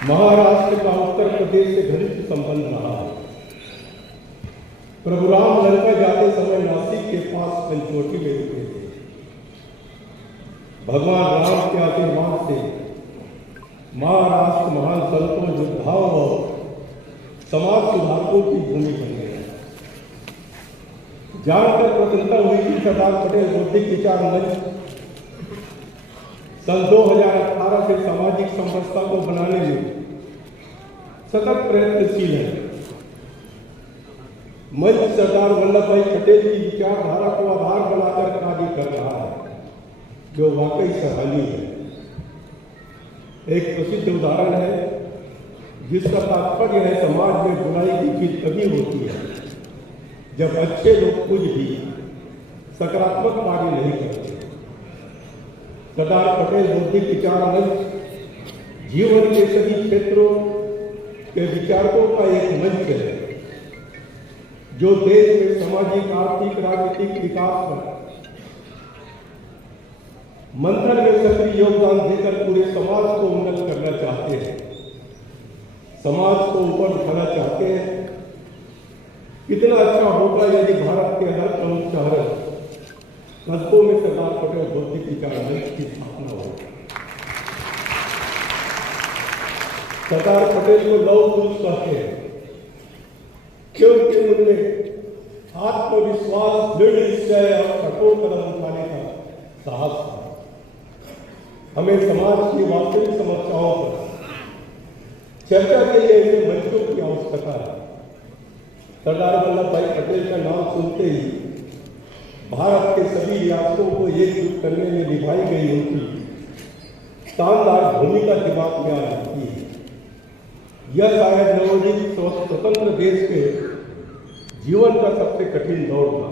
महाराष्ट्र का उत्तर प्रदेश से घनिष्ठ संबंध रहा है। प्रभु राम लंका जाते समय नासिक के पास पंचवटी में रुके थे। भगवान राम के आशीर्वाद से महाराष्ट्र महान संतों, योद्धाओं और समाज सुधारकों की भूमि बन गया। जानकर प्रसन्नता हुई कि सरदार पटेल बौद्धिक विचार मंच सन 2018 से सामाजिक समरसता को बनाने में सतत प्रयत्नशील है। मंच सरदार वल्लभ भाई पटेल की विचारधारा को आधार बनाकर कार्य कर रहा है, जो वाकई सराहनीय है। एक प्रसिद्ध उदाहरण है जिसका तात्पर्य है, समाज में बुराई की जीत तभी होती है जब अच्छे लोग कुछ भी सकारात्मक कार्य नहीं करते। सरदार पटेल बौद्धिक विचार मंच जीवन के सभी क्षेत्रों के विचारकों का एक मंच है, जो देश में सामाजिक, आर्थिक, राजनीतिक विकास पर मंथन में सक्रिय योगदान देकर पूरे समाज को उन्नत करना चाहते हैं, समाज को ऊपर उठाना चाहते हैं। कितना अच्छा होगा यदि भारत के हर प्रमुख शहर कस्बों में सरदार पटेल बौद्धिक विचार मंच की स्थापना हो। सरदार पटेल को लौह पुरुष कहते हैं क्योंकि उनमें आत्मविश्वास, दृढ़ निश्चय और कठोर कदम उठाने का साहस था। हमें समाज की वास्तविक समस्याओं पर चर्चा के लिए ऐसे मंचों की आवश्यकता है। सरदार वल्लभ भाई पटेल का नाम सुनते ही भारत के सभी रियासतों को एकजुट करने में निभाई गई उनकी शानदार भूमिका दिमाग में आ जाती है। यह शायद नवोदित स्वतंत्र देश के जीवन का सबसे कठिन दौर था,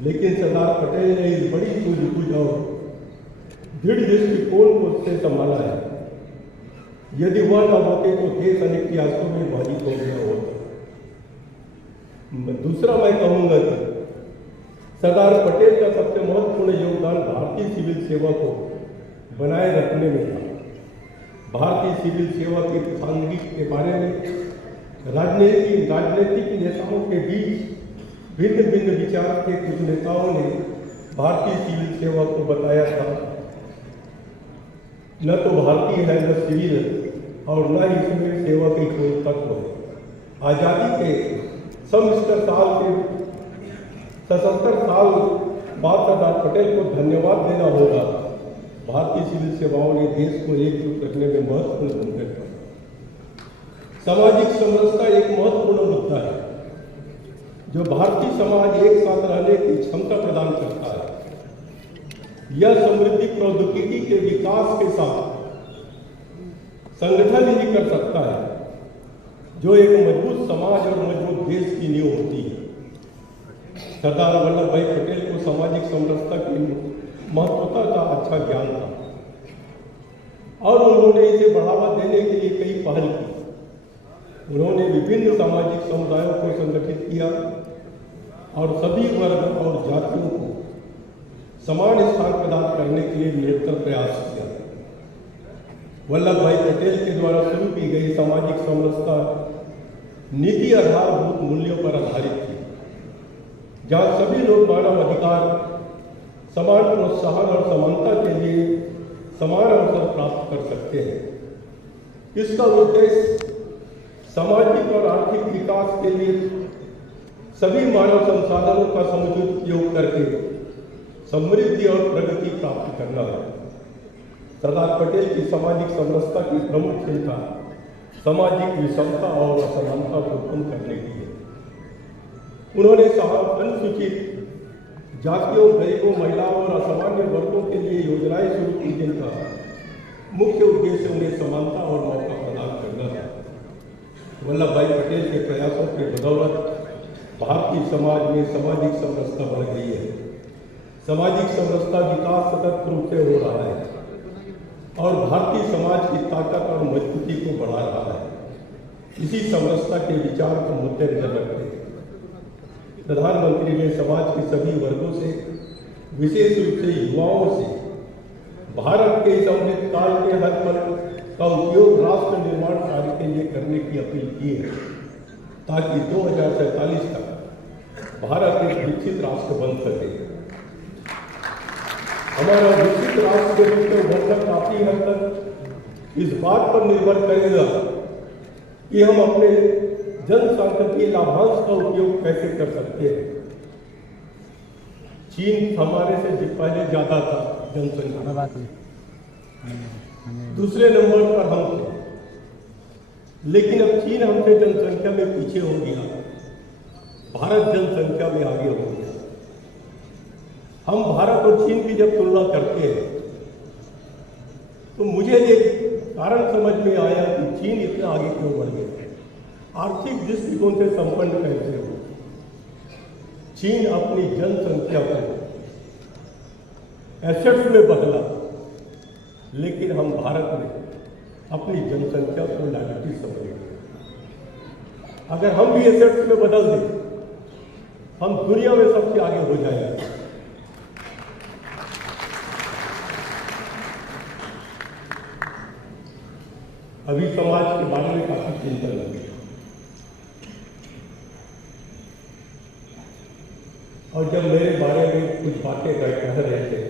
लेकिन सरदार पटेल ने इस बड़ी सूझबूझ और दृढ़ दृष्टिकोण को से संभाला है। यदि वह न होते तो देश अनेक इतिहासों में बाधित हो गया होता। दूसरा मैं कहूँगा कि सरदार पटेल का सबसे महत्वपूर्ण योगदान भारतीय सिविल सेवा को बनाए रखने में था। भारतीय सिविल सेवा की प्रासंगिक के बारे में राजनीतिक नेताओं के बीच भिन्न भिन्न विचार के कुछ नेताओं ने भारतीय सिविल सेवा को बताया था, न तो भारतीय है न सिविल है और न इसमें सेवा की कोई तत्व है। आज़ादी के सत्तर साल बाद सरदार पटेल को धन्यवाद देना होगा। भारतीय सिविल सेवाओं ने देश को एकजुट रखने में महत्वपूर्ण भूमिका निभाई। सामाजिक समरसता एक महत्वपूर्ण मुद्दा है जो भारतीय समाज एक साथ रहने की क्षमता प्रदान करता है। यह समृद्धि प्रौद्योगिकी के विकास के साथ संगठन ही कर सकता है, जो एक मजबूत समाज और मजबूत देश की नींव होती है। सरदार वल्लभ भाई पटेल को सामाजिक समरसता की महत्वता का अच्छा ज्ञान था और उन्होंने इसे बढ़ावा देने के लिए कई पहल की। उन्होंने विभिन्न सामाजिक समुदायों को संगठित किया और सभी वर्ग और जातियों को समान स्थान प्रदान करने के लिए निरंतर प्रयास किया। वल्लभ भाई पटेल के द्वारा शुरू की गई सामाजिक समरसता नीति आधारभूत मूल्यों पर आधारित थी, जहाँ सभी लोग मानव अधिकार, समान प्रोत्साहन और समानता के लिए समान अवसर प्राप्त कर सकते हैं। इसका उद्देश्य सामाजिक और आर्थिक विकास के लिए सभी मानव संसाधनों का समुचित उपयोग करके समृद्धि और प्रगति प्राप्त करना है। सरदार पटेल की सामाजिक समरसता की प्रमुख चिंता सामाजिक विषमता और असमानता को कम करने की है। उन्होंने अनुसूचित जातियों, गरीबों, महिलाओं और असामान्य वर्गों के लिए योजनाएं शुरू की, जिनका मुख्य उद्देश्य उन्हें समानता और मौका प्रदान करना है। वल्लभ भाई पटेल के प्रयासों के बदौलत भारतीय समाज में सामाजिक समरसता बढ़ गई है। सामाजिक समरसता विकास सतत रूप से हो रहा है और भारतीय समाज की ताकत और मजबूती को बढ़ा रहा है। इसी समरसता के विचार को मद्देनजर रखते प्रधानमंत्री ने समाज के सभी वर्गों से, विशेष रूप से युवाओं से, भारत के इस अमृत काल के हर पल का उपयोग राष्ट्र निर्माण कार्य के लिए करने की अपील की है, ताकि 2047 तक भारत एक विकसित राष्ट्र बन सके। हमारा विकसित राष्ट्र के रूप में उभरना काफी हद तक इस बात पर निर्भर करेगा कि हम अपने जनसांख्यिकीय लाभांश का उपयोग कैसे कर सकते हैं। चीन हमारे से पहले ज्यादा था जनसंख्या, दूसरे नंबर पर हम थे, लेकिन अब चीन हमसे जनसंख्या में पीछे हो गया, भारत जनसंख्या में आगे हो गया। हम भारत और चीन की जब तुलना करते हैं तो मुझे एक कारण समझ में आया कि चीन इतना आगे क्यों बढ़ गया। आर्थिक दृष्टिकोण से संपन्न कैसे हो। चीन अपनी जनसंख्या को एसेट्स में बदला, लेकिन हम भारत में अपनी जनसंख्या को लायबिलिटी समझ गए। अगर हम भी एसेट्स में बदल दें, हम दुनिया में सबसे आगे हो जाएंगे। अभी समाज के बारे में काफी चिंता लगी, और जब मेरे बारे में कुछ बातें कह रहे थे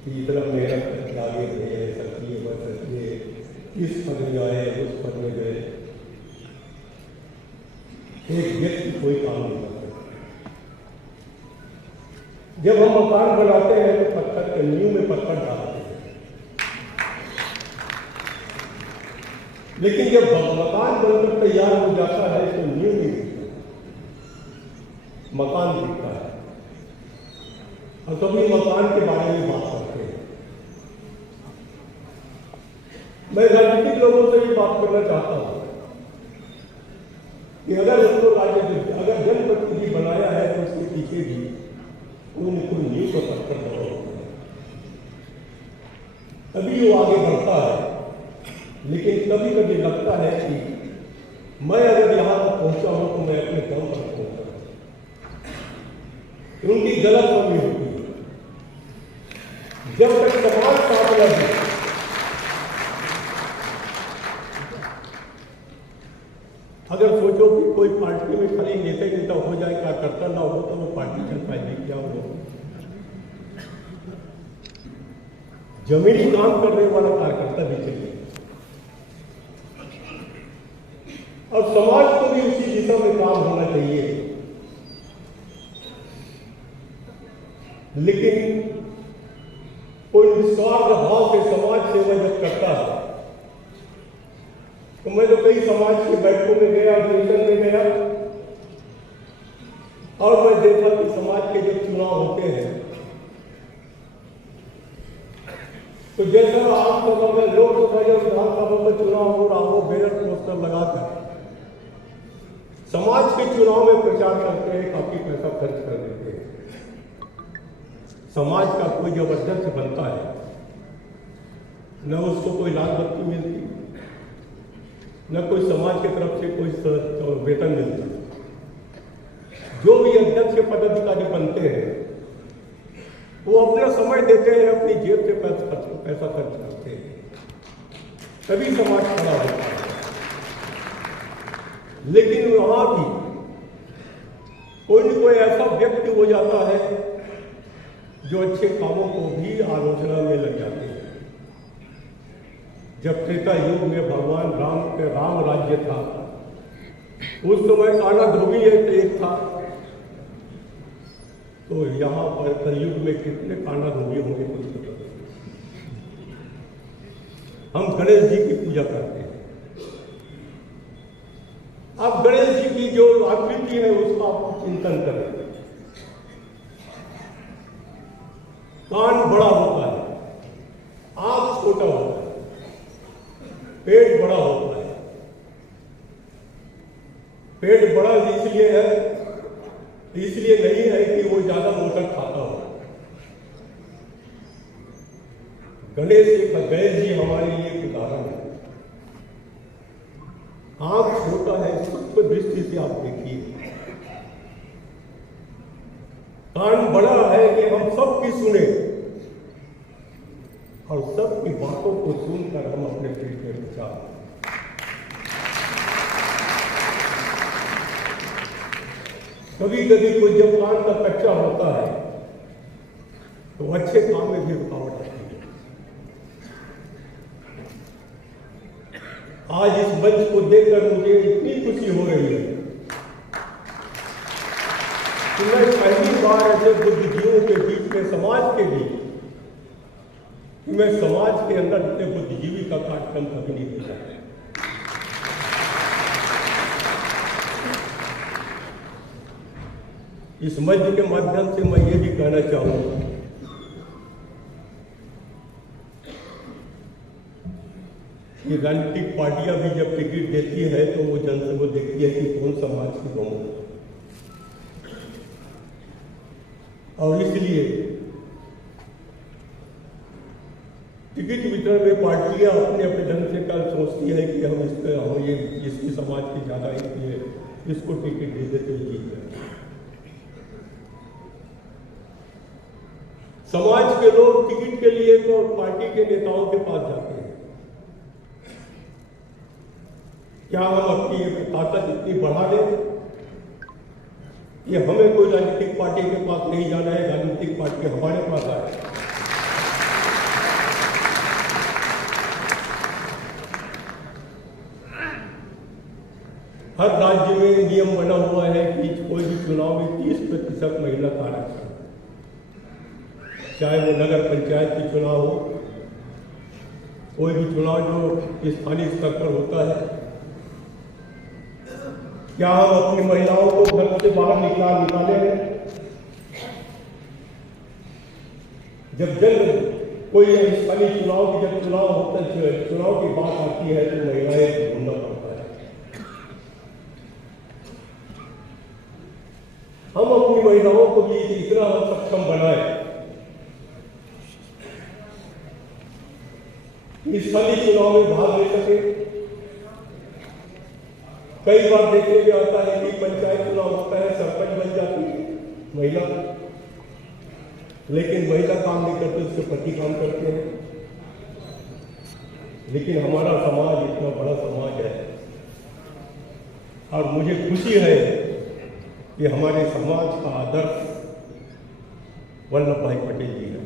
कि इतना मेहनत करके आगे गए, सकिए बस सकिए, इस पद में आए, उस पद में गए, एक व्यक्ति कोई काम नहीं करता। जब हम मकान बनाते हैं तो पत्थर के नींव में पत्थर डालते हैं, लेकिन जब मकान बनकर तैयार हो जाता है तो नींव नहीं दिखता, मकान दिखता है। और कभी मकान के बारे में बात करते हैं। मैं राजनीतिक लोगों से भी बात करना चाहता हूं कि अगर उसको अगर जनप्रतिनिधि बनाया है तो उसके पीछे भी कोई न कोई नींव का पत्थर दबा होता है, तभी वो आगे बढ़ता है। लेकिन कभी कभी लगता है कि मैं अगर यहां तक पहुंचा हूं तो मैं अपने दम पर पहुंचा हूं। उनकी गलत फहमी होती है। जब तक समाज साथ न दे, अगर सोचो कि कोई पार्टी में खाली नेता हो जाए, क्या करता ना हो तो वो पार्टी चल पाएगी क्या हो। जमीनी काम करने वाला कार्यकर्ता भी चाहिए, और समाज को भी उसी दिशा में काम होना चाहिए। लेकिन कोई निस्वार्थ भाव से समाज सेवा जब करता है, तो मैं तो कई समाज के बैठकों में गया, अधिवेशन में गया, और मैं देखा कि समाज के जब चुनाव होते हैं तो जैसा आमसभा में, लोकसभा या विधानसभा में चुनाव हो रहा हो, बैनर पोस्टर लगाकर समाज के चुनाव में प्रचार करते हैं, काफी पैसा खर्च कर देते हैं। समाज का कोई जब अध्यक्ष बनता है, न उसको कोई लाल बत्ती मिलती, न कोई समाज की तरफ से कोई वेतन मिलता। जो भी अध्यक्ष पदाधिकारी बनते हैं वो अपना समय देते हैं, अपनी जेब से पैसा खर्च करते हैं, तभी समाज खड़ा होता है। लेकिन वहां भी कोई न कोई ऐसा व्यक्ति हो जाता है जो अच्छे कामों को भी आलोचना में लग जाते हैं। जब त्रेता युग में भगवान राम के राम राज्य था, उस समय काला धोबी एक था, तो यहाँ पर कलयुग में कितने काला धोबी होंगे कुछ पता नहीं। हम गणेश जी की पूजा करते हैं। अब गणेश जी की जो आकृति है उसका आप चिंतन करें। कान बड़ा होता है, आंख छोटा होता है, पेट बड़ा होता है। पेट बड़ा इसलिए है, इसलिए नहीं है कि वो ज्यादा मोटा खाता हो। गणेश जी हमारे लिए एक उदाहरण है। आंख छोटा है, सूक्ष्म दृष्टि से आप देखिए। कान बड़ा है कि हम सबकी सुने, और सबकी बातों को सुनकर हम अपने पेट में बचा। कभी कभी कोई जब काम का कच्चा होता है तो अच्छे काम में भी रुकावट आती है। आज इस मंच को देखकर मुझे इतनी खुशी हो रही है कि मैं पहली बार ऐसे बुद्धिजीवियों के बीच में, समाज के बीच, कि मैं समाज के अंदर इतने बुद्धिजीवी का कार्यक्रम कभी नहीं देखा। इस मंच के माध्यम से मैं ये भी कहना चाहूंगा कि राजनीतिक पार्टियां भी जब टिकट देती है तो वो जन से वो देखती है कि कौन समाज की बहुमत, और इसलिए टिकट वितरण में पार्टियां अपने अपने ढंग से कल सोचती है कि हम ये जिसकी समाज की ज्यादा है इसको टिकट दे देते हैं, जीत जाए। समाज के लोग टिकट के लिए तो पार्टी के नेताओं के पास जाते हैं। क्या हम अपनी ताकत इतनी बढ़ा दें कि हमें कोई राजनीतिक पार्टी के पास नहीं जाना है, राजनीतिक पार्टी हमारे पास आए। हर राज्य में नियम बना हुआ है कि कोई भी चुनाव में 30% महिला का आरक्षण, चाहे वो नगर पंचायत के चुनाव हो, कोई भी चुनाव जो स्थानीय स्तर पर होता है। क्या हम अपनी महिलाओं को घर से बाहर निकाले हैं? जब कोई स्थानीय चुनाव की जब चुनाव होता है, चुनाव की बात आती है तो महिलाएं ढूंढना पड़ता है। हम अपनी महिलाओं को भी इतना हम सक्षम बनाए कि स्थानीय चुनाव में भाग ले सके। कई बार देखने में आता है कि पंचायत चुनाव होता है, सरपंच बन जाती है महिला, लेकिन महिला काम नहीं करती, उसके पति काम करते हैं। लेकिन हमारा समाज इतना बड़ा समाज है और मुझे खुशी है कि हमारे समाज का आदर्श वल्लभ भाई पटेल जी है।